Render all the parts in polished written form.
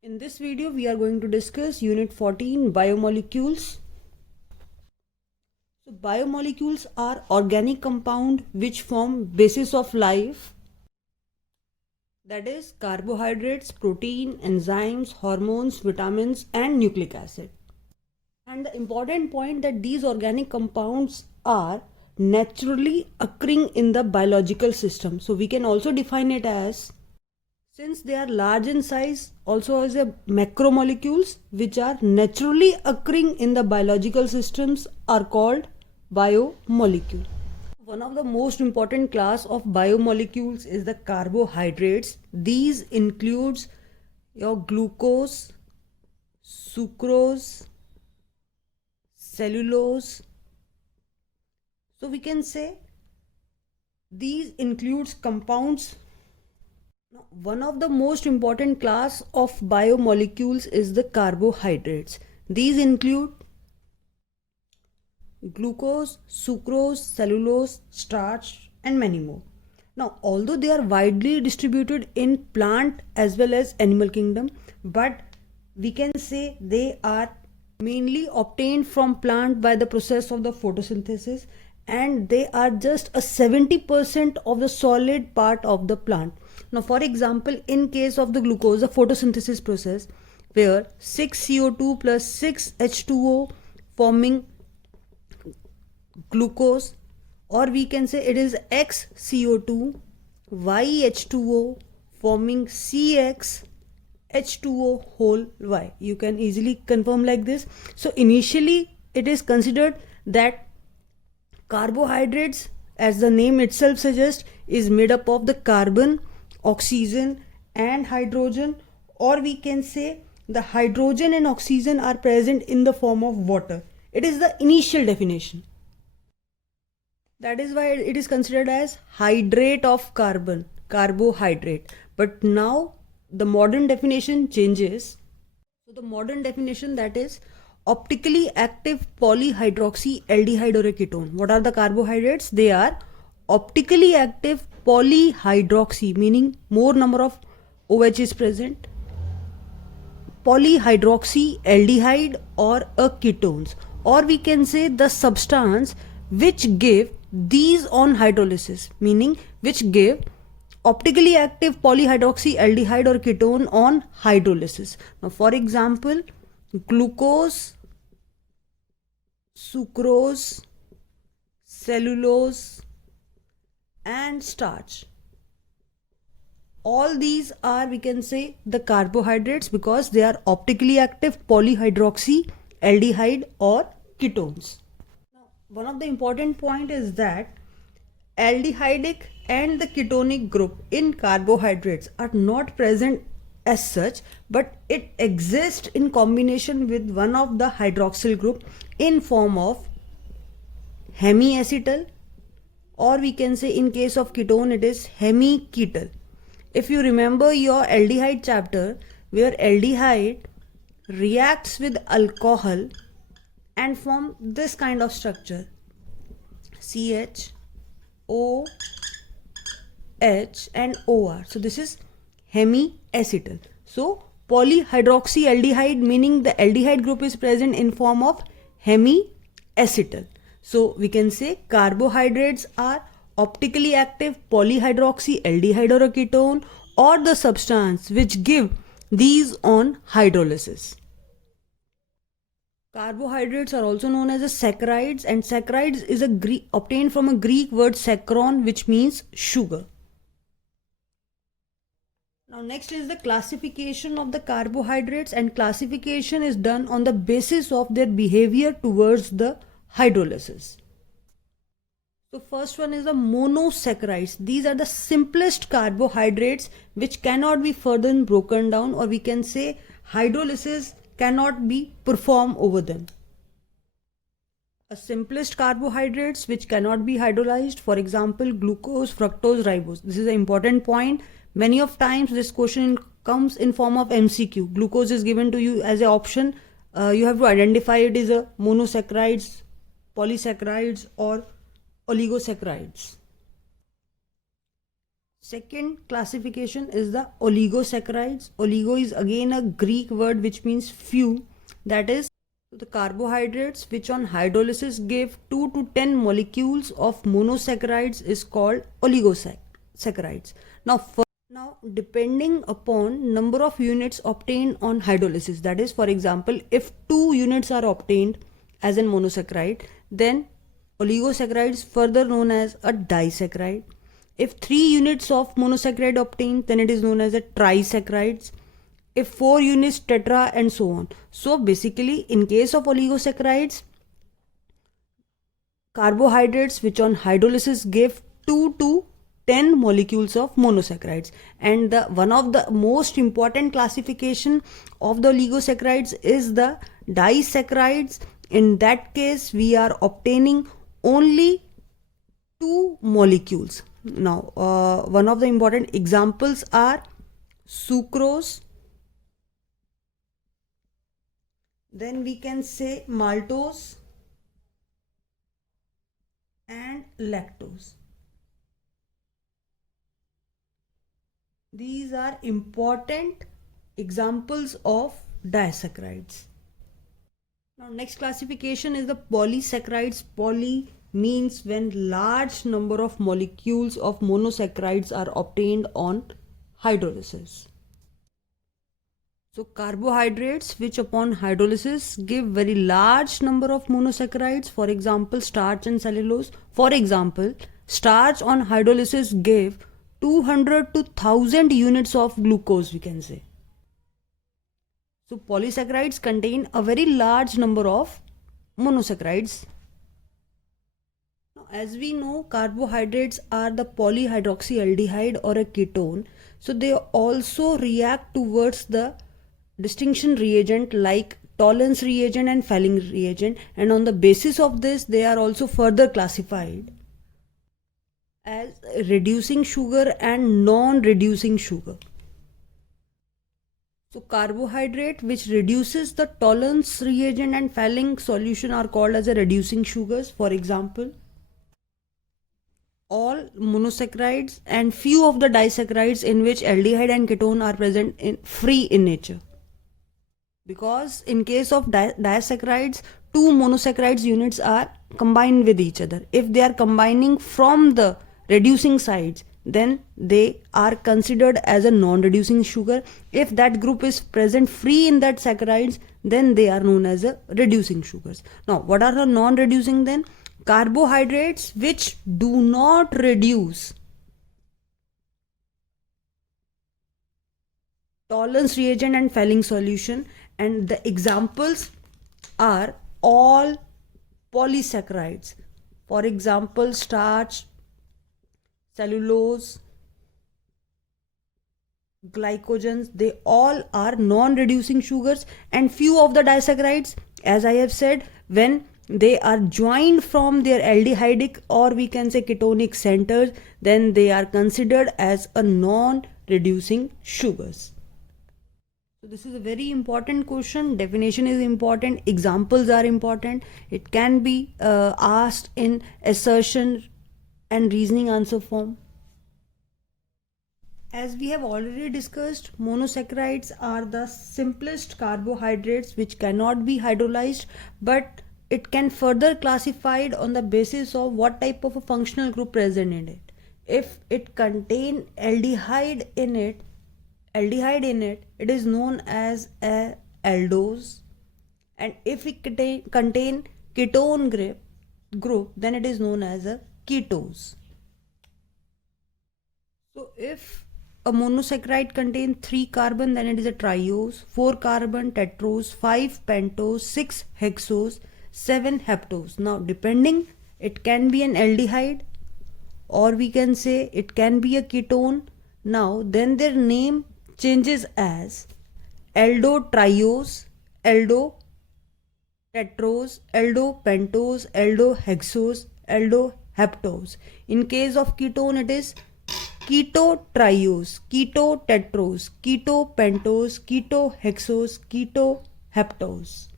In this video, we are going to discuss Unit 14 Biomolecules. So, biomolecules are organic compound which form basis of life, that is carbohydrates, protein, enzymes, hormones, vitamins and nucleic acid. And the important point that these organic compounds are naturally occurring in the biological system. So, we can also define it as, since they are large in size, also as a macromolecules which are naturally occurring in the biological systems are called biomolecule. One of the most important class of biomolecules is the carbohydrates. These includes your glucose, sucrose, cellulose. So we can say these includes compounds. One of the most important class of biomolecules is the carbohydrates. These include glucose, sucrose, cellulose, starch and many more. Now, although they are widely distributed in plant as well as animal kingdom, but we can say they are mainly obtained from plant by the process of the photosynthesis, and they are just a 70% of the solid part of the plant. Now, for example, in case of the glucose, the photosynthesis process, where 6 CO2 plus 6 H2O forming glucose, or we can say it is X CO2 Y H2O forming CX H2O whole Y. You can easily confirm like this. So initially it is considered that carbohydrates, as the name itself suggests, is made up of the carbon, oxygen and hydrogen, or we can say the hydrogen and oxygen are present in the form of water. It is the initial definition. That is why it is considered as hydrate of carbon, carbohydrate. But now the modern definition changes. So the modern definition, that is optically active polyhydroxyaldehyde or a ketone. What are the carbohydrates? They are optically active polyhydroxy, meaning more number of OH is present, polyhydroxyaldehyde or a ketones, or we can say the substance which give these on hydrolysis, meaning which give optically active polyhydroxyaldehyde or ketone on hydrolysis. Now, for example, glucose, sucrose, cellulose and starch. All these are, we can say, the carbohydrates because they are optically active polyhydroxyaldehyde or ketones. Now, one of the important point is that aldehydic and the ketonic group in carbohydrates are not present as such, but it exists in combination with one of the hydroxyl group in form of hemiacetal, or we can say in case of ketone it is hemiketal. If you remember your aldehyde chapter, where aldehyde reacts with alcohol and form this kind of structure, CH, OH and OR. So this is hemiacetal. So polyhydroxyaldehyde, meaning the aldehyde group is present in form of hemiacetal. So we can say carbohydrates are optically active polyhydroxyaldehyde or a ketone, or the substance which give these on hydrolysis. Carbohydrates are also known as saccharides, and saccharides is obtained from a Greek word saccharon, which means sugar. Now next is the classification of the carbohydrates, and classification is done on the basis of their behavior towards the hydrolysis. So first one is the monosaccharides. These are the simplest carbohydrates which cannot be further broken down, or we can say hydrolysis cannot be performed over them. A simplest carbohydrates which cannot be hydrolyzed, for example, glucose, fructose, ribose. This is an important point. Many of times this question comes in form of MCQ. Glucose is given to you as an option. You have to identify it is a monosaccharides, polysaccharides or oligosaccharides. Second classification is the oligosaccharides. Oligo is again a Greek word which means few. That is the carbohydrates which on hydrolysis give 2 to 10 molecules of monosaccharides is called oligosaccharides. Now depending upon number of units obtained on hydrolysis, that is, for example, if 2 units are obtained as in monosaccharide, then oligosaccharides further known as a disaccharide. If 3 units of monosaccharide obtained, then it is known as a trisaccharides. If 4 units, tetra, and so on. So basically, in case of oligosaccharides, carbohydrates which on hydrolysis give 2 to 10 molecules of monosaccharides, and one of the most important classification of the oligosaccharides is the disaccharides. In that case, we are obtaining only 2 molecules. Now, one of the important examples are sucrose, then we can say maltose and lactose. These are important examples of disaccharides. Now next classification is the polysaccharides. Poly means when large number of molecules of monosaccharides are obtained on hydrolysis. So carbohydrates which upon hydrolysis give very large number of monosaccharides, for example starch and cellulose. For example, starch on hydrolysis give 200 to 1000 units of glucose, we can say. So polysaccharides contain a very large number of monosaccharides. Now, as we know, carbohydrates are the polyhydroxyaldehyde or a ketone. So they also react towards the distinction reagent like Tollens reagent and Fehling reagent, and on the basis of this they are also further classified as reducing sugar and non-reducing sugar. So carbohydrate which reduces the Tollens reagent and Fehling solution are called as a reducing sugars. For example, all monosaccharides and few of the disaccharides in which aldehyde and ketone are present in free in nature. Because in case of disaccharides, 2 monosaccharides units are combined with each other. If they are combining from the reducing sides, then they are considered as a non-reducing sugar. If that group is present free in that saccharides, then they are known as a reducing sugars. Now, what are the non-reducing then? Carbohydrates which do not reduce Tollens reagent and Fehling solution, and the examples are all polysaccharides. For example, starch, cellulose, glycogens, they all are non-reducing sugars. And few of the disaccharides, as I have said, when they are joined from their aldehydic or we can say ketonic centers, then they are considered as a non-reducing sugars. So this is a very important question. Definition is important, examples are important. It can be asked in assertion and reasoning answer form. As we have already discussed, monosaccharides are the simplest carbohydrates which cannot be hydrolyzed, but it can further classified on the basis of what type of a functional group present in it. If it contain aldehyde in it, it is known as a aldose, and if it contain ketone group, then it is known as a ketose. So if a monosaccharide contains 3 carbon, then it is a triose, 4 carbon tetrose, 5 pentose, 6 hexose, 7 heptose. Now depending, it can be an aldehyde or we can say it can be a ketone. Now then their name changes as aldotriose, aldotetrose, aldopentose, aldohexose, aldoheptose. In case of ketone, it is ketotriose, ketotetrose, ketopentose, ketohexose, ketoheptose.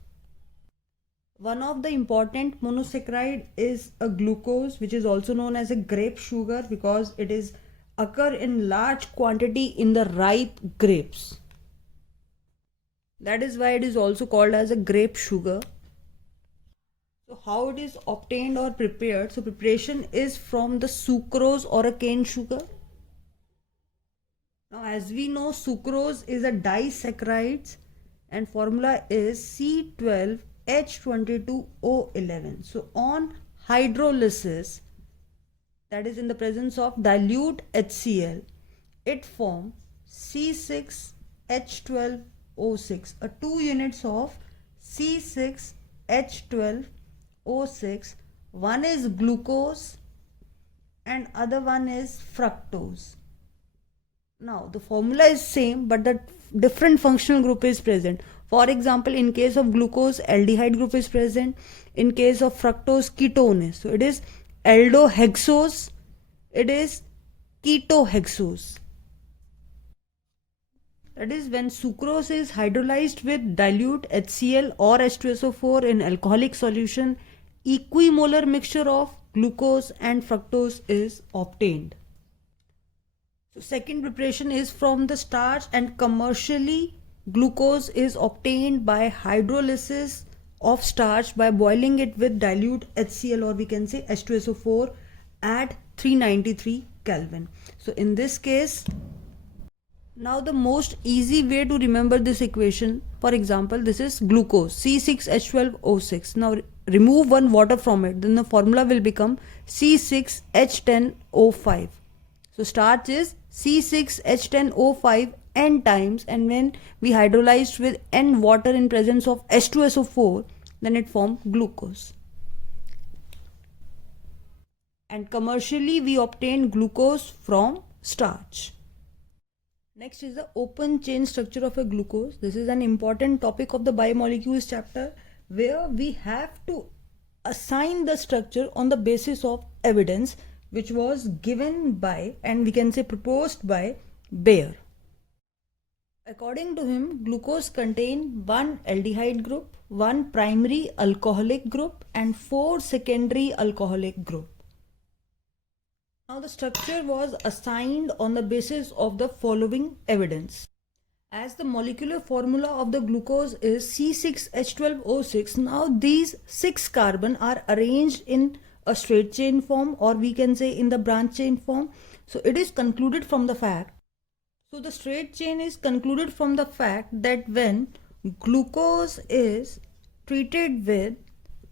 One of the important monosaccharide is a glucose, which is also known as a grape sugar because it is occur in large quantity in the ripe grapes. That is why it is also called as a grape sugar. So how it is obtained or prepared? So preparation is from the sucrose or a cane sugar. Now as we know, sucrose is a disaccharide and formula is C12H22O11. So on hydrolysis, that is in the presence of dilute HCl, it forms C6H12O6, 2 units of C6H12O6. One is glucose and other one is fructose. Now the formula is same, but the different functional group is present. For example, in case of glucose, aldehyde group is present. In case of fructose, ketone. So it is aldohexose, it is ketohexose. That is, when sucrose is hydrolyzed with dilute HCl or H2SO4 in alcoholic solution, equimolar mixture of glucose and fructose is obtained. So second preparation is from the starch, and commercially glucose is obtained by hydrolysis of starch by boiling it with dilute HCl, or we can say H2SO4, at 393 Kelvin. So in this case, now the most easy way to remember this equation, for example, this is glucose C6H12O6. Now remove one water from it, then the formula will become C6H10O5. So starch is C6H10O5 n times, and when we hydrolyzed with n water in presence of H2SO4, then it formed glucose. And commercially we obtain glucose from starch. Next is the open chain structure of a glucose. This is an important topic of the biomolecules chapter, where we have to assign the structure on the basis of evidence which was given by, and we can say proposed by, Bayer. According to him, glucose contains one aldehyde group, one primary alcoholic group, and 4 secondary alcoholic group. Now the structure was assigned on the basis of the following evidence. As the molecular formula of the glucose is C6H12O6, now these 6 carbon are arranged in a straight chain form, or we can say in the branch chain form. So it is concluded from the fact, so the straight chain is concluded from the fact that when glucose is treated with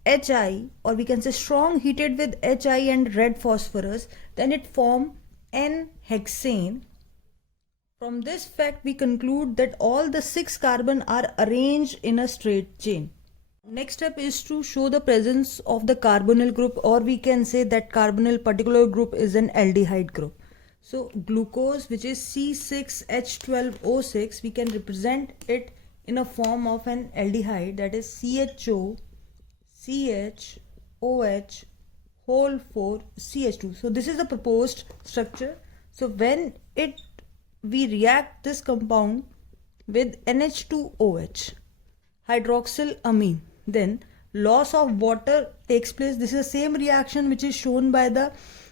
HI, or we can say strong heated with HI and red phosphorus, then it forms N-hexane. From this fact we conclude that all the 6 carbon are arranged in a straight chain. Next step is to show the presence of the carbonyl group, or we can say that carbonyl particular group is an aldehyde group. So glucose, which is C6H12O6, we can represent it in a form of an aldehyde, that is CHO, CHOH, whole 4 CH2. So this is the proposed structure. So when we react this compound with NH2OH, hydroxylamine, then loss of water takes place. This is the same reaction which is shown by the,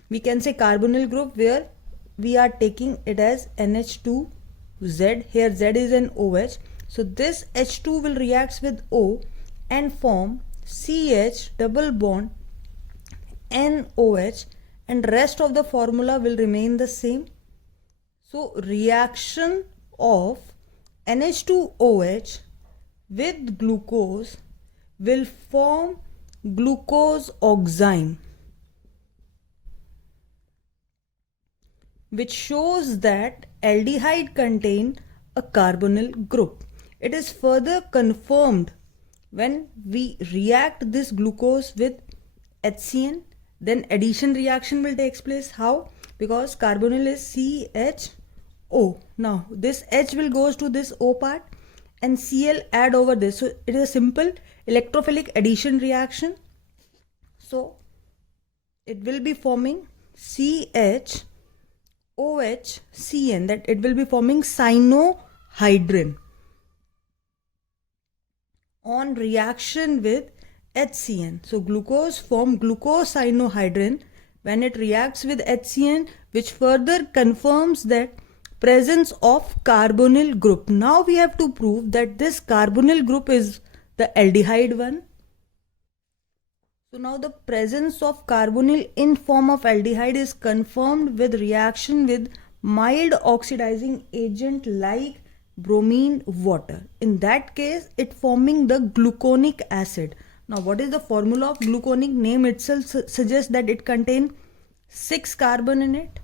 we can say, carbonyl group, where we are taking it as NH2Z. Here Z is an OH. So this H2 will react with O and form CH double bond NOH, and rest of the formula will remain the same. So reaction of NH2OH with glucose will form glucose oxime, which shows that aldehyde contain a carbonyl group. It is further confirmed when we react this glucose with HCN, then addition reaction will take place. How? Because carbonyl is CHO. Now this H will goes to this O part and Cl add over this. So it is a simple electrophilic addition reaction. So it will be forming CHOHCN, that it will be forming cyanohydrin on reaction with HCN. So glucose form glucocyanohydrin when it reacts with HCN, which further confirms that presence of carbonyl group. Now we have to prove that this carbonyl group is the aldehyde one. So now the presence of carbonyl in form of aldehyde is confirmed with reaction with mild oxidizing agent like bromine water. In that case, it forming the gluconic acid. Now what is the formula of gluconic? Name itself suggests that it contains 6 carbon in it.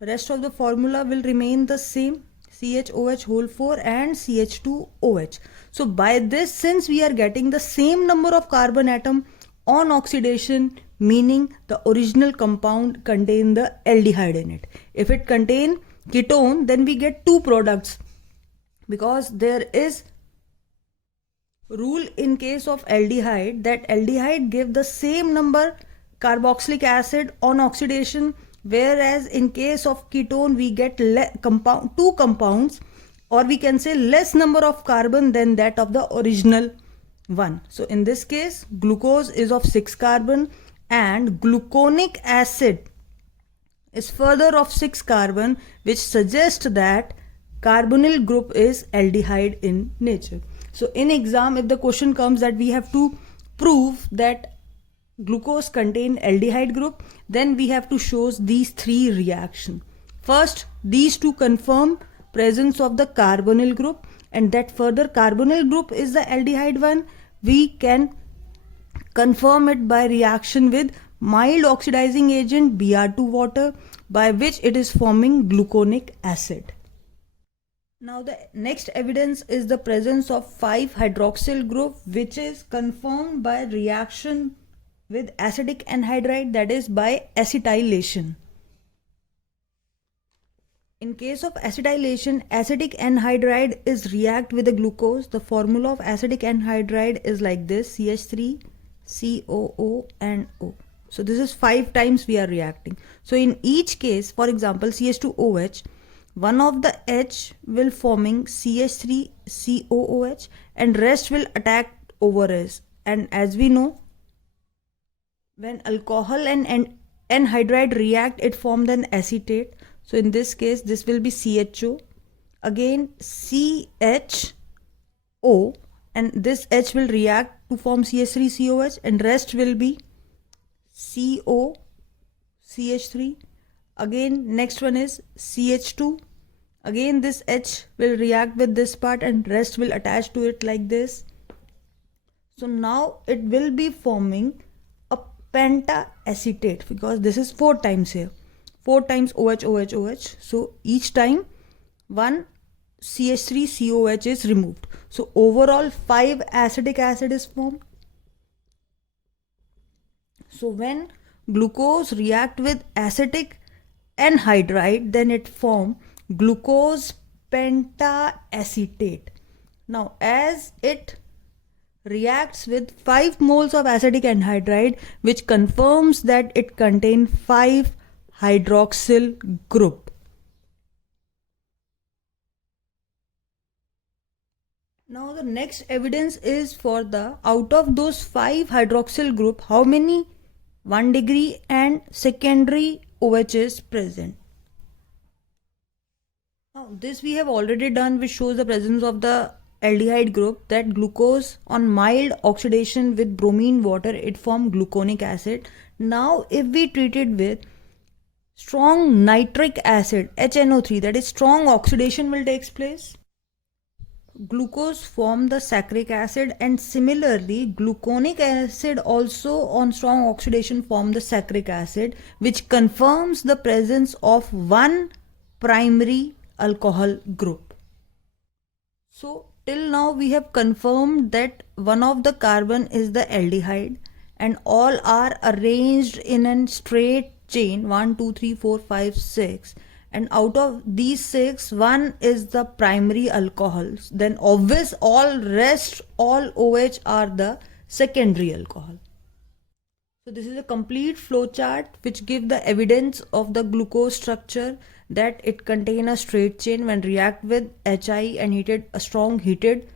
Rest of the formula will remain the same, CHOH whole 4 and CH2OH. So by this, since we are getting the same number of carbon atom on oxidation, meaning the original compound contain the aldehyde in it. If it contain ketone, then we get two products, because there is rule in case of aldehyde that aldehyde give the same number carboxylic acid on oxidation, whereas in case of ketone we get two compounds, or we can say less number of carbon than that of the original one. So in this case, glucose is of 6 carbon and gluconic acid is further of 6 carbon, which suggests that carbonyl group is aldehyde in nature. So in exam, if the question comes that we have to prove that glucose contain aldehyde group, then we have to show these 3 reactions. First, these two confirm presence of the carbonyl group, and that further carbonyl group is the aldehyde one. We can confirm it by reaction with mild oxidizing agent Br2 water, by which it is forming gluconic acid. Now the next evidence is the presence of 5-hydroxyl group, which is confirmed by reaction with acidic anhydride, that is by acetylation. In case of acetylation, acidic anhydride is react with the glucose. The formula of acidic anhydride is like this: CH3, COO and O. So this is 5 times we are reacting. So in each case, for example, CH2OH, one of the H will forming CH3COOH and rest will attack over S. And as we know, when alcohol and anhydride react, it forms an acetate. So in this case, this will be CHO, again CHO, and this H will react to form CH3COH and rest will be COCH3. Again, next one is CH2. Again, this H will react with this part and rest will attach to it like this. So now it will be forming a pentaacetate, because this is 4 times here. 4 times OH, OH, OH. So each time one CH3COH is removed. So overall 5 acetic acid is formed. So when glucose react with acetic anhydride, then it form glucose pentaacetate. Now as it reacts with 5 moles of acidic anhydride, which confirms that it contains 5-hydroxyl group. Now the next evidence is for the, out of those 5-hydroxyl group, how many 1 degree and secondary OH is present. Now this we have already done, which shows the presence of the aldehyde group, that glucose on mild oxidation with bromine water, it forms gluconic acid. Now if we treat it with strong nitric acid, HNO3, that is strong oxidation will take place. Glucose form the saccharic acid, and similarly gluconic acid also on strong oxidation form the saccharic acid, which confirms the presence of one primary alcohol group. So till now we have confirmed that one of the carbon is the aldehyde and all are arranged in a straight chain 1, 2, 3, 4, 5, 6, and out of these 6, one is the primary alcohols. Then obvious all rest, all OH are the secondary alcohol. So this is a complete flow chart which give the evidence of the glucose structure, that it contain a straight chain when react with HI and heated, a strong heated,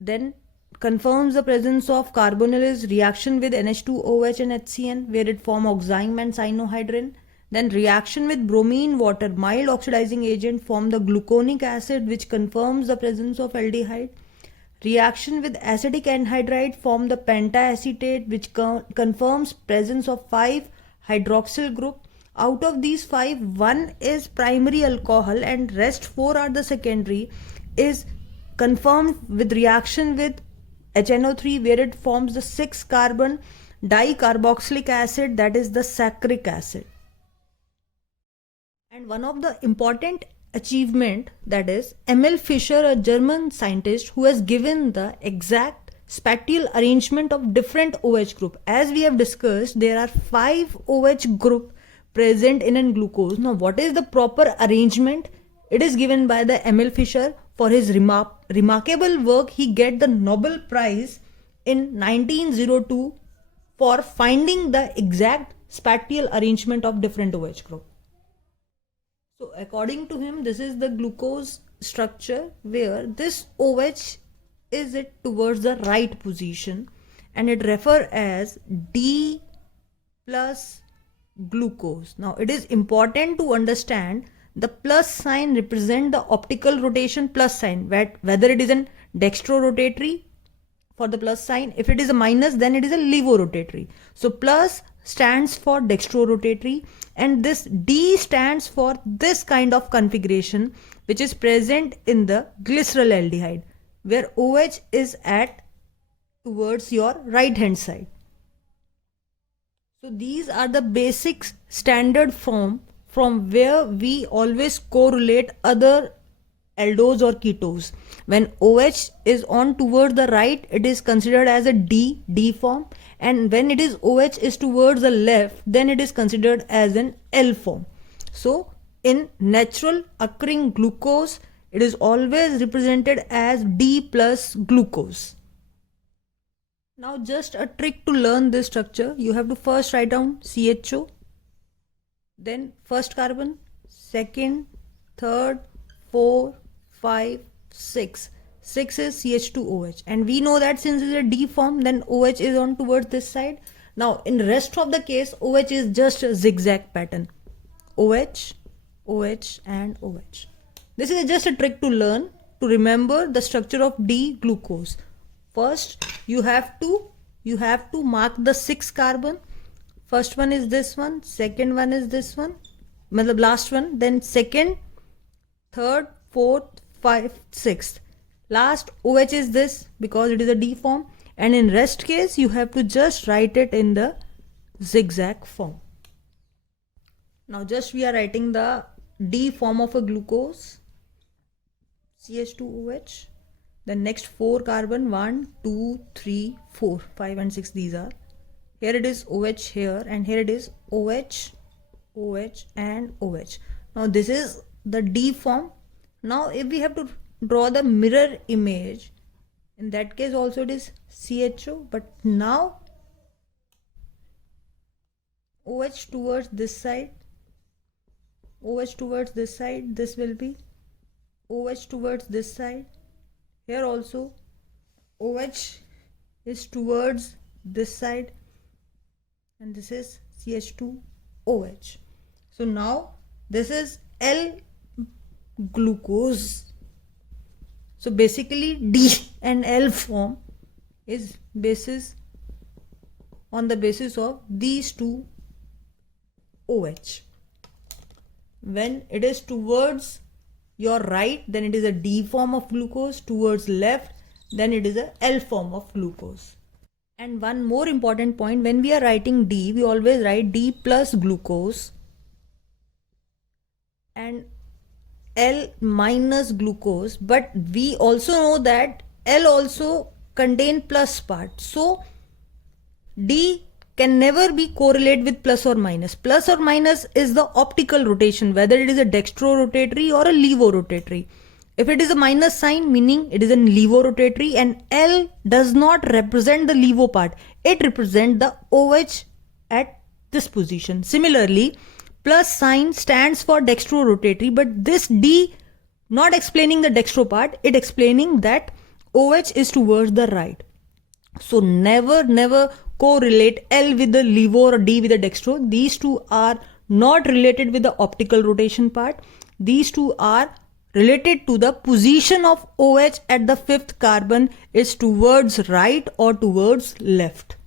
then confirms the presence of carbonyl is reaction with NH2OH and HCN, where it form oxime and cyanohydrin. Then reaction with bromine water, mild oxidizing agent, form the gluconic acid which confirms the presence of aldehyde. Reaction with acetic anhydride form the pentacetate which confirms presence of 5 hydroxyl group. Out of these 5, 1 is primary alcohol and rest 4 are the secondary, is confirmed with reaction with HNO3 where it forms the 6 carbon dicarboxylic acid, that is the saccharic acid. And one of the important achievement, that is Emil Fischer, a German scientist who has given the exact spatial arrangement of different OH group. As we have discussed, there are 5 OH group present in a glucose. Now what is the proper arrangement? It is given by the Emil Fischer. For his remarkable work, he get the Nobel Prize in 1902 for finding the exact spatial arrangement of different OH group. So according to him, this is the glucose structure where this OH is it towards the right position, and it refer as D plus glucose. Now it is important to understand the plus sign represent the optical rotation plus sign, whether it is an dextrorotatory for the plus sign. If it is a minus, then it is a levorotatory. So plus stands for dextrorotatory, and this D stands for this kind of configuration which is present in the glyceraldehyde where OH is at towards your right hand side. So these are the basic standard form from where we always correlate other aldose or ketones. When OH is on toward the right, it is considered as a D form, and when it is OH is towards the left, then it is considered as an L form. So in natural occurring glucose, it is always represented as D plus glucose. Now just a trick to learn this structure, you have to first write down CHO, then first carbon, second, third, 4, 5, 6. 6 is CH2OH, and we know that since it is a D form, then OH is on towards this side. Now in rest of the case, OH is just a zigzag pattern. OH, OH and OH. This is just a trick to learn, to remember the structure of D glucose. First you have to mark the 6 carbon. First one is this one, second one is this one, matlab last one, then second, third, fourth, 5th, 6th. Last OH is this because it is a D form, and in rest case you have to just write it in the zigzag form. Now just we are writing the D form of a glucose, CH2OH. The next 4 carbon, 1, 2, 3, 4, 5 and 6 these are. Here it is OH here, and here it is OH, OH and OH. Now this is the D form. Now if we have to draw the mirror image, in that case also it is CHO, but now OH towards this side, OH towards this side, this will be OH towards this side. Here also OH is towards this side, and this is CH2OH. So now this is L glucose. So basically D and L form is on the basis of these two OH. When it is towards your right, then it is a D form of glucose. Towards left, then it is a L form of glucose. And one more important point, when we are writing D, we always write D plus glucose and L minus glucose, but we also know that L also contain plus part. So D can never be correlate with plus or minus. Plus or minus is the optical rotation, whether it is a dextrorotatory or a levorotatory. If it is a minus sign, meaning it is a levorotatory, and L does not represent the levo part. It represents the OH at this position. Similarly, plus sign stands for dextrorotatory, but this D not explaining the dextro part, it explaining that OH is towards the right. So never correlate L with the levo or D with the dextro. These two are not related with the optical rotation part. These two are related to the position of OH at the fifth carbon is towards right or towards left.